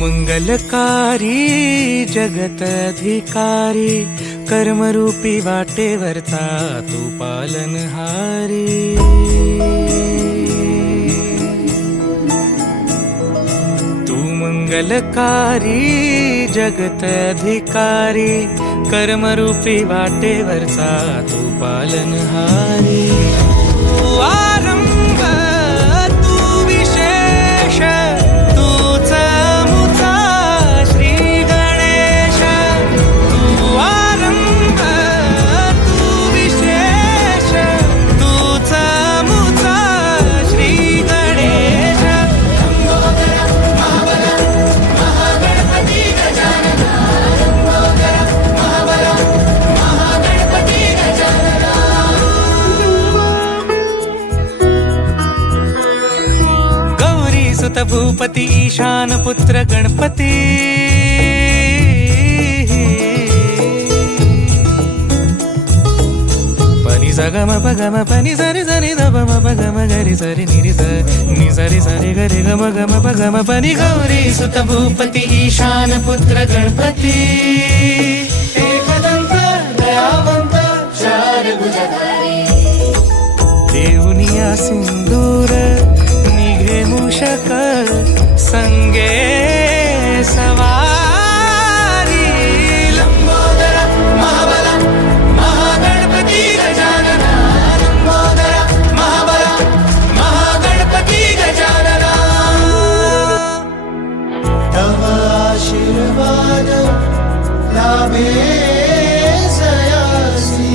मंगलकारी जगत अधिकारी, कर्मरूपी वाटेवरचा तू पालनहारी। तू मंगलकारी जगत अधिकारी, कर्मरूपी वाटेवरचा तू पालनहारी। तू आरंभ तू विशेष, तूच मुचा श्री गणेश। तू आरंभ तू विशेष, तूच मुचा श्री गणेश। सुत भूपती ईशान पुत्र गणपती, पनी सगम पगम पनी सरी सरी द म पगम गरी सरी निरी स नि सरी सरी गरी गम गम पगम पनी। गौरी सुत भूपती ईशान पुत्र गणपती, एकदंत दयावंत चार भुजधारी। देऊनिया सिंदूर निघे मूषक, संगे सवारी। लंबोदर महाबल महागणपती गजानना, लंबोदर महाबल महागणपती गजानना। तव आशीर्वाद लाभे जयासी।